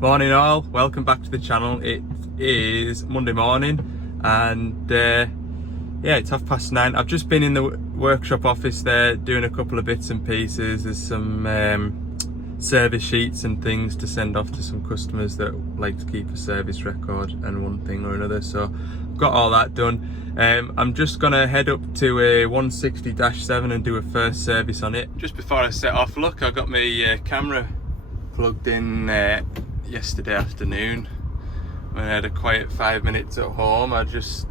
Morning all, welcome back to the channel. It is Monday morning and yeah, it's 9:30. I've just been in the workshop office there doing a couple of bits and pieces. There's some service sheets and things to send off to some customers that like to keep a service record and one thing or another, so I've got all that done. I'm just gonna head up to a 160-7 and do a first service on it. Just before I set off, look, I got my camera plugged in yesterday afternoon when I had a quiet 5 minutes at home. I just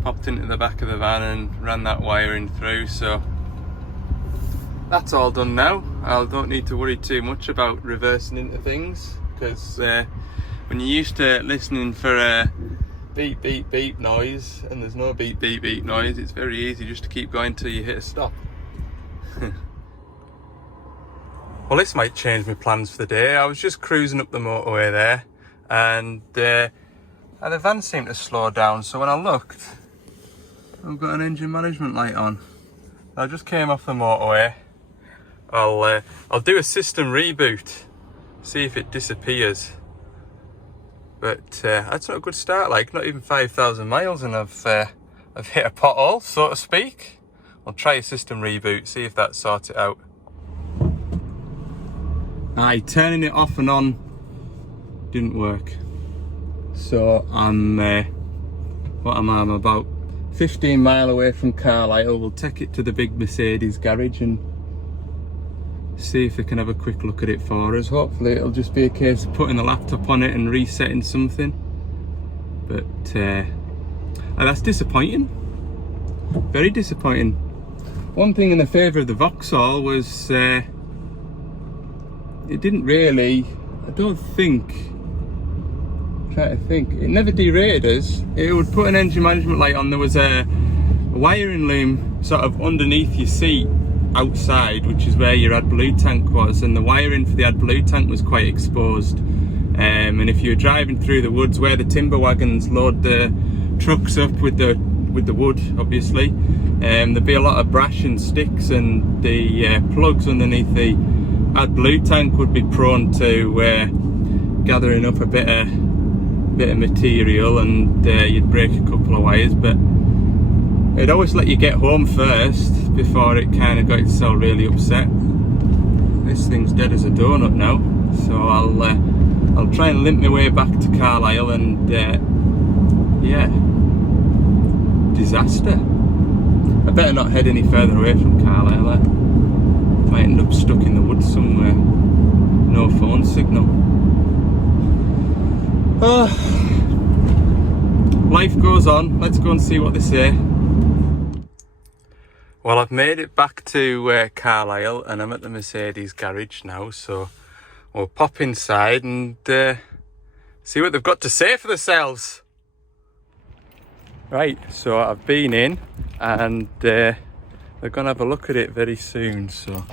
popped into the back of the van and ran that wiring through, so that's all done now. I don't need to worry too much about reversing into things, because when you're used to listening for a beep beep beep noise and there's no beep beep beep noise, it's very easy just to keep going till you hit a stop. Well, this might change my plans for the day. I was just cruising up the motorway there and the van seemed to slow down, so when I looked, I've got an engine management light on. I just came off the motorway. I'll do a system reboot, see if it disappears. But that's not a good start, like not even 5,000 miles and I've hit a pothole, so to speak. I'll try a system reboot, see if that sorts it out. Aye, turning it off and on didn't work. So I'm I'm about 15 mile away from Carlisle. We'll take it to the big Mercedes garage and see if they can have a quick look at it for us. Hopefully it'll just be a case of putting the laptop on it and resetting something. But that's disappointing. Very disappointing. One thing in the favour of the Vauxhall was it didn't really, I don't think, it never derated us. It would put an engine management light on. There was a wiring loom sort of underneath your seat outside, which is where your AdBlue tank was, and the wiring for the AdBlue tank was quite exposed. And if you were driving through the woods where the timber wagons load the trucks up with the wood, obviously, there'd be a lot of brash and sticks, and the plugs underneath the AdBlue tank would be prone to gathering up a bit of material, and you'd break a couple of wires. But it'd always let you get home first before it kind of got itself really upset. This thing's dead as a donut now, so I'll try and limp my way back to Carlisle, and yeah, disaster. I better not head any further away from Carlisle. Might end up stuck in the woods somewhere. No phone signal. Life goes on. Let's go and see what they say. Well, I've made it back to Carlisle and I'm at the Mercedes garage now, so we'll pop inside and see what they've got to say for themselves. Right, so I've been in and they're going to have a look at it very soon, so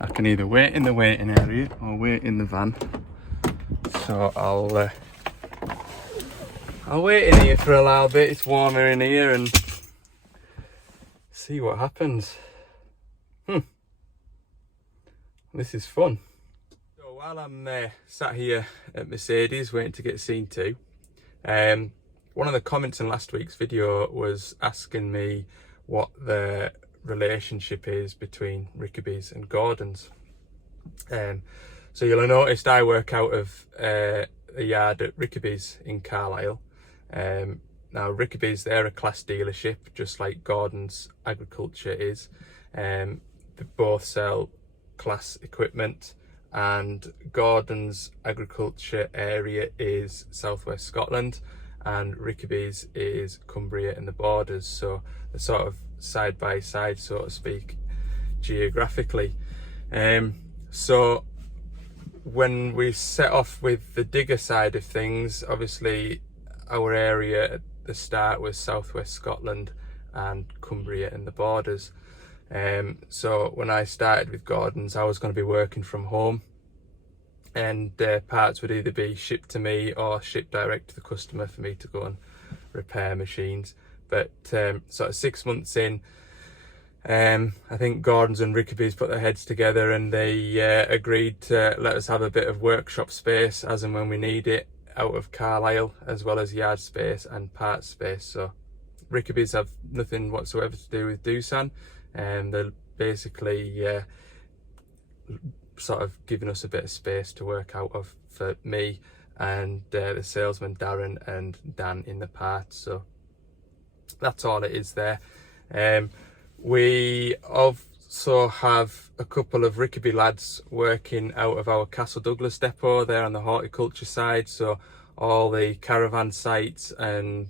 I can either wait in the waiting area or wait in the van. So I'll wait in here for a little bit. It's warmer in here, and see what happens. This is fun. So while I'm sat here at Mercedes waiting to get seen to, one of the comments in last week's video was asking me what the relationship is between Rickaby's and Gordon's. So you'll have noticed I work out of a yard at Rickaby's in Carlisle. Now Rickaby's, they're a class dealership just like Gordon's Agriculture is. They both sell class equipment, and Gordon's Agriculture area is southwest Scotland and Rickaby's is Cumbria and the borders, so they're sort of side by side, so to speak, geographically. So when we set off with the digger side of things, obviously our area at the start was southwest Scotland and Cumbria and the borders. So when I started with Gordon's, I was going to be working from home, and parts would either be shipped to me or shipped direct to the customer for me to go and repair machines. But sort of 6 months in, I think Gordon's and Rickaby's put their heads together and they agreed to let us have a bit of workshop space as and when we need it out of Carlisle, as well as yard space and parts space. So Rickaby's have nothing whatsoever to do with Doosan, and they're basically sort of giving us a bit of space to work out of for me and the salesman Darren and Dan in the parts. So that's all it is there. We also have a couple of Rickaby lads working out of our Castle Douglas depot there on the horticulture side. So all the caravan sites and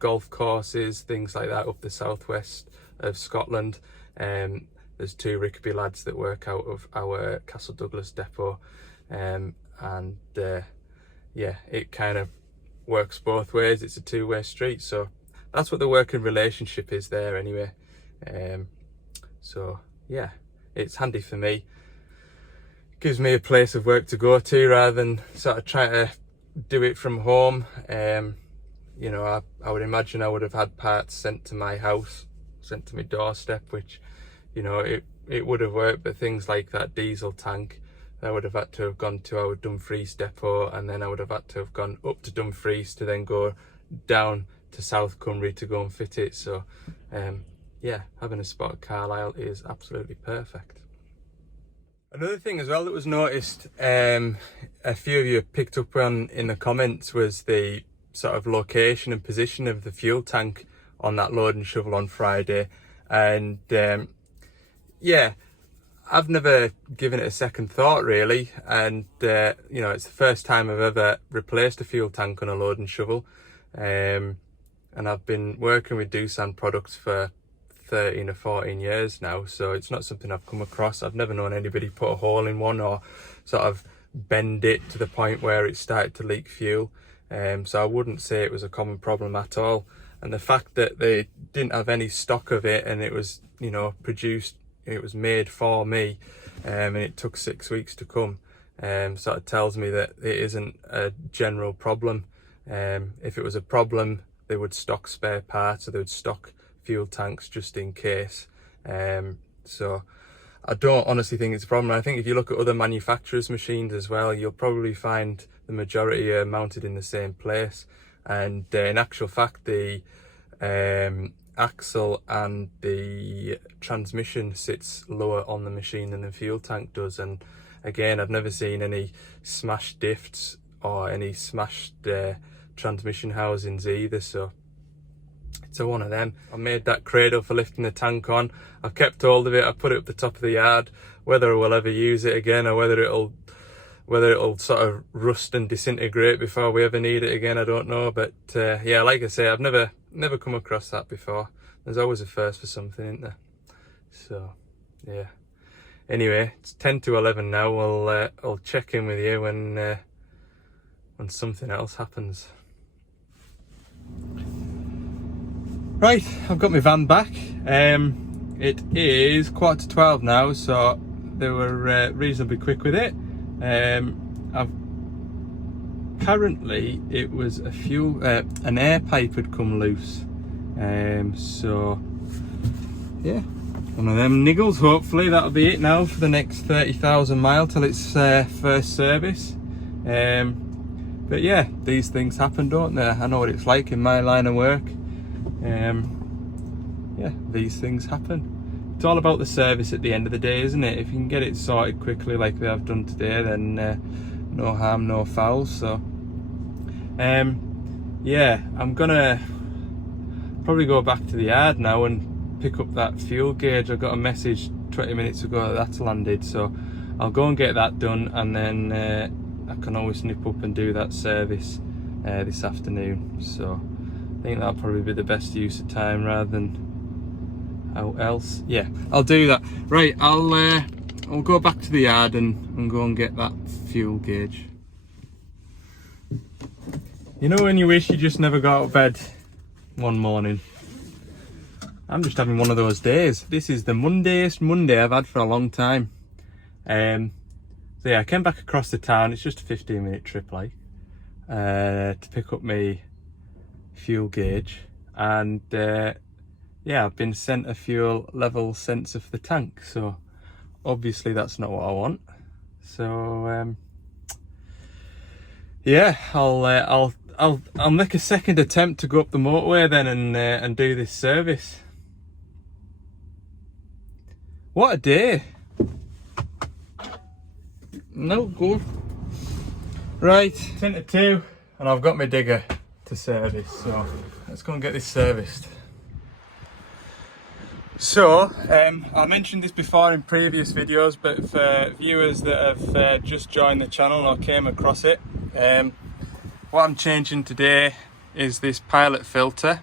golf courses, things like that up the southwest of Scotland. There's 2 Rickaby lads that work out of our Castle Douglas depot, and yeah, it kind of works both ways. It's a two-way street, so that's what the working relationship is there anyway. So yeah, it's handy for me. Gives me a place of work to go to rather than sort of trying to do it from home. You know, I would imagine I would have had parts sent to my house, sent to my doorstep, which, you know, it would have worked, but things like that diesel tank, I would have had to have gone to our Dumfries depot, and then I would have had to have gone up to Dumfries to then go down to South Cymru to go and fit it. So yeah, having a spot at Carlisle is absolutely perfect. Another thing as well that was noticed, a few of you picked up on in the comments, was the sort of location and position of the fuel tank on that load and shovel on Friday. And yeah, I've never given it a second thought really, and you know, it's the first time I've ever replaced a fuel tank on a load and shovel, and I've been working with Doosan products for 13 or 14 years now, so it's not something I've come across. I've never known anybody put a hole in one or sort of bend it to the point where it started to leak fuel, so I wouldn't say it was a common problem at all. And the fact that they didn't have any stock of it, and it was, you know, produced, it was made for me, and it took 6 weeks to come, sort of tells me that it isn't a general problem. If it was a problem, they would stock spare parts, or they would stock fuel tanks just in case. So I don't honestly think it's a problem. I think if you look at other manufacturers' machines as well, you'll probably find the majority are mounted in the same place. And in actual fact, the axle and the transmission sits lower on the machine than the fuel tank does. And again, I've never seen any smashed diffs or any smashed transmission housings either, so it's one of them. I made that cradle for lifting the tank on. I've kept hold of it. I put it up the top of the yard. Whether we'll ever use it again, or whether it'll sort of rust and disintegrate before we ever need it again, I don't know. But yeah, like I say, I've never come across that before. There's always a first for something, isn't there? So yeah. Anyway, it's 10 to 11 now. I'll check in with you when something else happens. Right, I've got my van back. It is 11:45 now, so they were reasonably quick with it. Apparently it was a fuel, an air pipe had come loose. So yeah, one of them niggles. Hopefully that'll be it now for the next 30,000 miles till its first service. But yeah, these things happen, don't they? I know what it's like in my line of work. Yeah, these things happen. It's all about the service at the end of the day, isn't it? If you can get it sorted quickly like they have done today, then no harm, no foul. So yeah, I'm gonna probably go back to the yard now and pick up that fuel gauge. I got a message 20 minutes ago that that's landed, so I'll go and get that done, and then I can always nip up and do that service this afternoon. So I think that'll probably be the best use of time rather than how else. Yeah, I'll do that. Right, I'll go back to the yard and go and get that fuel gauge. You know when you wish you just never got out of bed one morning? I'm just having one of those days. This is the Mondayest Monday I've had for a long time. So yeah, I came back across the town. It's just a 15-minute trip, like, to pick up my fuel gauge, and yeah, yeah, I've been sent a fuel level sensor for the tank, so obviously that's not what I want. So yeah, I'll make a second attempt to go up the motorway then and do this service. What a day! No good. Right, 10 to 2, and I've got my digger to service, so let's go and get this serviced. So, I mentioned this before in previous videos, but for viewers that have just joined the channel or came across it, what I'm changing today is this pilot filter,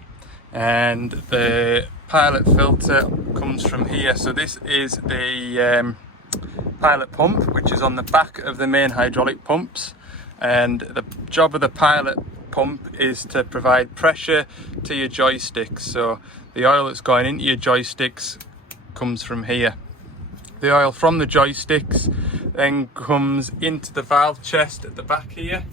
and the pilot filter comes from here. So this is the pilot pump, which is on the back of the main hydraulic pumps, and the job of the pilot pump is to provide pressure to your joysticks. So the oil that's going into your joysticks comes from here. The oil from the joysticks then comes into the valve chest at the back here.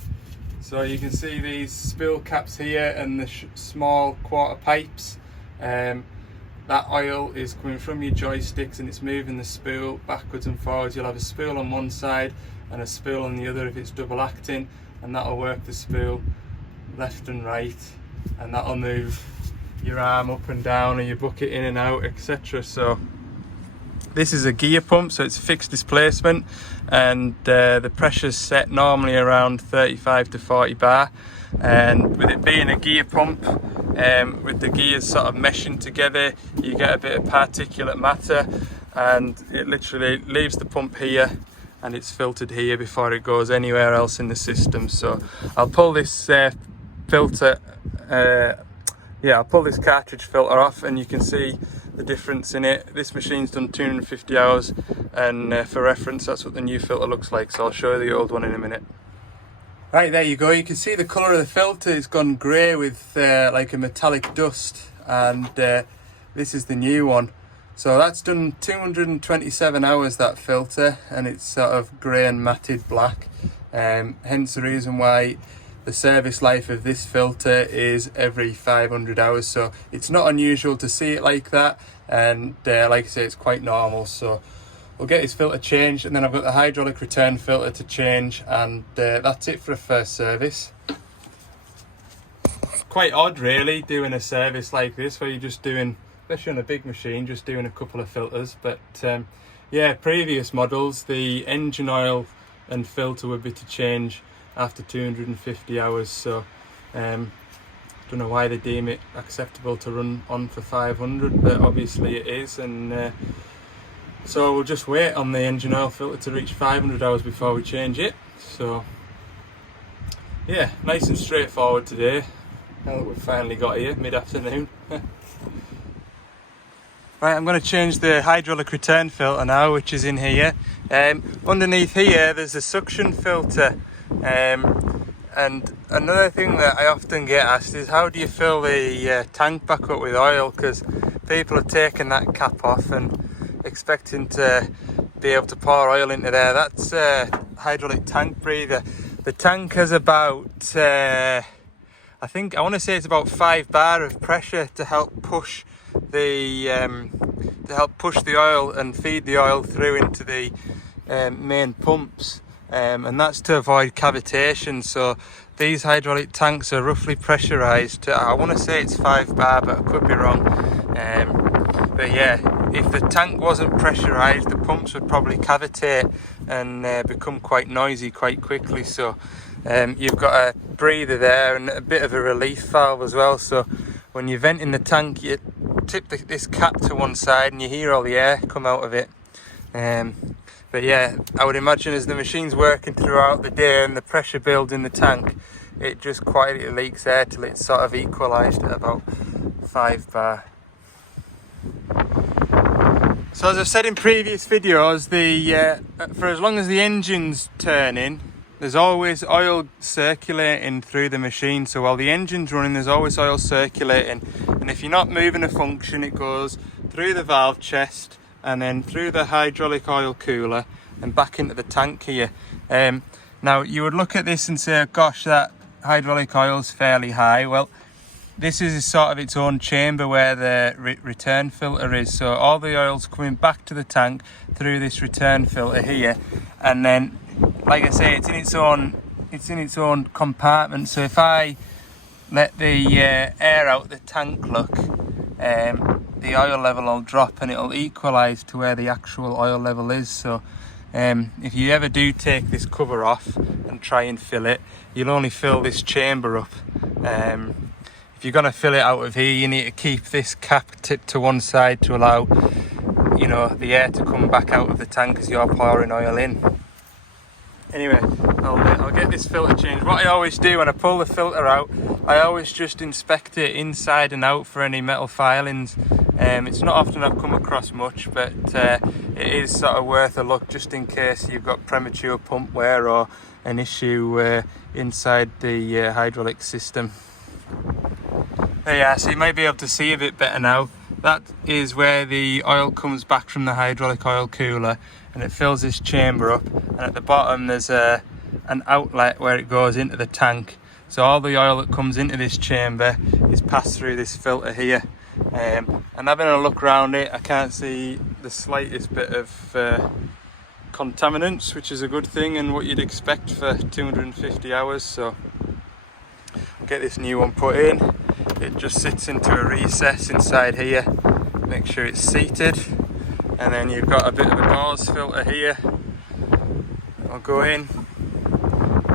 So you can see these spill caps here and the small quarter pipes. That oil is coming from your joysticks and it's moving the spool backwards and forwards. You'll have a spool on one side and a spool on the other if it's double acting, and that'll work the spool left and right, and that'll move your arm up and down and your bucket in and out, etc. So this is a gear pump, so it's fixed displacement, and the pressure's set normally around 35 to 40 bar. And with it being a gear pump, with the gears sort of meshing together, you get a bit of particulate matter, and it literally leaves the pump here and it's filtered here before it goes anywhere else in the system. So I'll pull this filter, I'll pull this cartridge filter off, and you can see the difference in it. This machine's done 250 hours, and for reference that's what the new filter looks like, so I'll show you the old one in a minute. Right, there you go. You can see the colour of the filter is gone grey with like a metallic dust, and this is the new one. So that's done 227 hours, that filter, and it's sort of grey and matted black. Hence the reason why the service life of this filter is every 500 hours. So it's not unusual to see it like that, and like I say, it's quite normal. So we'll get this filter changed, and then I've got the hydraulic return filter to change, and that's it for a first service. Quite odd really doing a service like this where you're just doing, especially on a big machine, just doing a couple of filters. But yeah, previous models, the engine oil and filter would be to change after 250 hours. So don't know why they deem it acceptable to run on for 500, but obviously it is. And so we'll just wait on the engine oil filter to reach 500 hours before we change it. So yeah, nice and straightforward today, now that we've finally got here mid-afternoon. Right, I'm going to change the hydraulic return filter now, which is in here. Underneath here there's a suction filter, and another thing that I often get asked is how do you fill the tank back up with oil, because people are taking that cap off and expecting to be able to pour oil into there. That's a hydraulic tank breather. The tank has about I want to say it's about 5 bar of pressure to help push the oil and feed the oil through into the main pumps, and that's to avoid cavitation. So these hydraulic tanks are roughly pressurized to, I want to say it's 5 bar, but I could be wrong. But yeah, if the tank wasn't pressurized, the pumps would probably cavitate and become quite noisy quite quickly. So you've got a breather there and a bit of a relief valve as well. So when you're venting the tank, you tip this cap to one side and you hear all the air come out of it. But yeah, I would imagine as the machine's working throughout the day and the pressure builds in the tank, it just quietly leaks air till it's sort of equalised at about 5 bar. So as I've said in previous videos, for as long as the engine's turning, there's always oil circulating through the machine. So while the engine's running, there's always oil circulating, and if you're not moving a function, it goes through the valve chest and then through the hydraulic oil cooler and back into the tank here. Now you would look at this and say, gosh, that hydraulic oil's fairly high. Well, this is sort of its own chamber where the return filter is. So all the oil's coming back to the tank through this return filter here, and then, like I say, it's in its own compartment. So if I let the air out the tank, look, the oil level will drop and it'll equalize to where the actual oil level is. So if you ever do take this cover off and try and fill it, you'll only fill this chamber up. If you're going to fill it out of here, you need to keep this cap tipped to one side to allow, you know, the air to come back out of the tank as you're pouring oil in. Anyway, I'll get this filter changed. What I always do when I pull the filter out, I always just inspect it inside and out for any metal filings. It's not often I've come across much, but it is sort of worth a look just in case you've got premature pump wear or an issue inside the hydraulic system. There you are, so you might be able to see a bit better now. That is where the oil comes back from the hydraulic oil cooler, and it fills this chamber up, and at the bottom there's an outlet where it goes into the tank. So all the oil that comes into this chamber is passed through this filter here. And having a look around it, I can't see the slightest bit of contaminants, which is a good thing and what you'd expect for 250 hours. So I'll get this new one put in. It just sits into a recess inside here. Make sure it's seated, and then you've got a bit of a gauze filter here. I'll go in,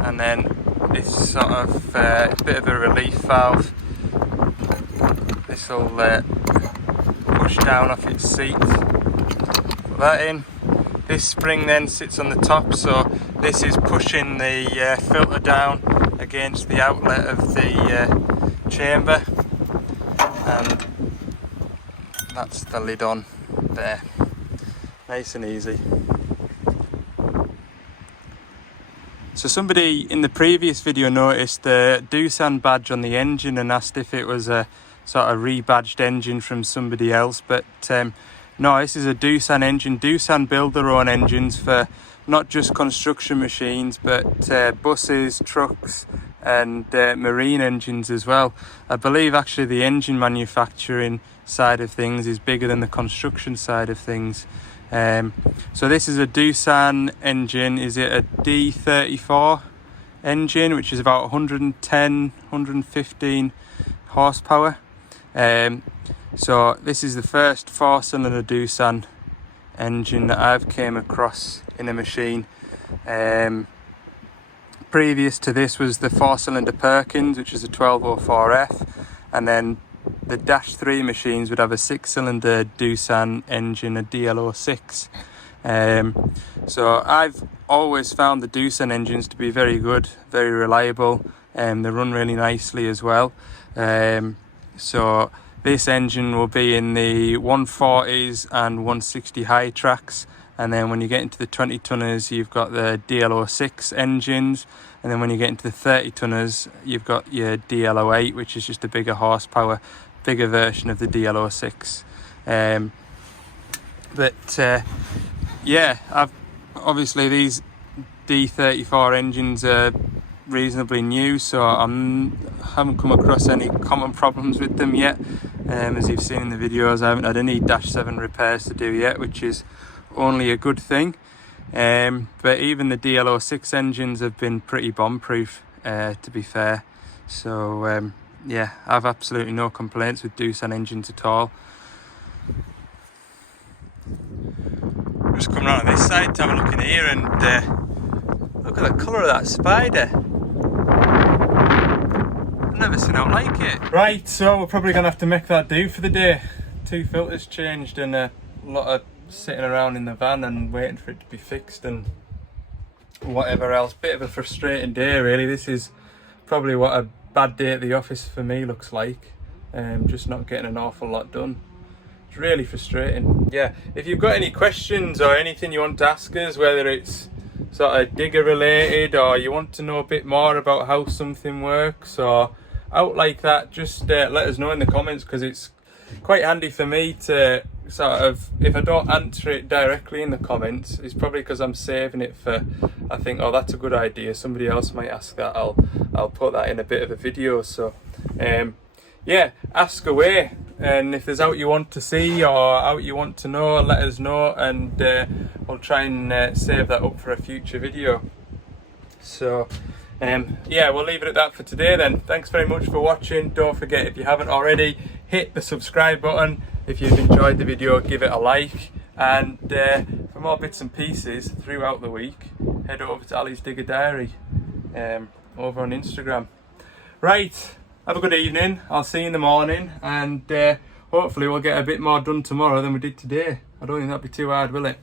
and then this sort of bit of a relief valve. This will push down off its seat. Put that in. This spring then sits on the top, so this is pushing the filter down against the outlet of the chamber, and that's the lid on there. Nice and easy. So somebody in the previous video noticed the Doosan badge on the engine and asked if it was a sort of rebadged engine from somebody else, but no, this is a Doosan engine. Doosan build their own engines for not just construction machines, but buses, trucks, and marine engines as well. I believe actually the engine manufacturing side of things is bigger than the construction side of things. So this is a Doosan engine. Is it a D34 engine, which is about 110, 115 horsepower. So this is the first 4-cylinder Doosan engine that I've came across in a machine. Previous to this was the 4-cylinder Perkins, which is a 1204F, and then the Dash 3 machines would have a 6-cylinder Doosan engine, a DL06. So I've always found the Doosan engines to be very good, very reliable, and they run really nicely as well. So this engine will be in the 140s and 160 high tracks, and then when you get into the 20 tonners you've got the DL06 engines, and then when you get into the 30 tonners you've got your DL08, which is just a bigger horsepower, bigger version of the DL06. Yeah, obviously these D34 engines are reasonably new, so I haven't come across any common problems with them yet. As you've seen in the videos, I haven't had any Dash 7 repairs to do yet, which is only a good thing. But even the DL06 engines have been pretty bomb-proof, to be fair. So yeah, I've absolutely no complaints with Doosan engines at all. Just coming around on this side to have a look in here, and look at the colour of that spider. I've never seen out like it. Right, so we're probably going to have to make that do for the day. 2 filters changed and a lot of sitting around in the van and waiting for it to be fixed and whatever else. Bit of a frustrating day really. This is probably what a bad day at the office for me looks like. Just not getting an awful lot done. It's really frustrating. Yeah, if you've got any questions or anything you want to ask us, whether it's sort of digger related or you want to know a bit more about how something works or out like that, just let us know in the comments, because it's quite handy for me to sort of, if I don't answer it directly in the comments, it's probably because I'm saving it for, I think, oh, that's a good idea, somebody else might ask that, I'll put that in a bit of a video. So yeah, ask away. And if there's out you want to see or out you want to know, let us know, and we'll try and save that up for a future video. So yeah, we'll leave it at that for today then. Thanks very much for watching. Don't forget, if you haven't already, hit the subscribe button. If you've enjoyed the video, give it a like, and for more bits and pieces throughout the week, head over to Ali's Digger Diary over on Instagram. Right, have a good evening. I'll see you in the morning, and hopefully we'll get a bit more done tomorrow than we did today. I don't think that'll be too hard, will it?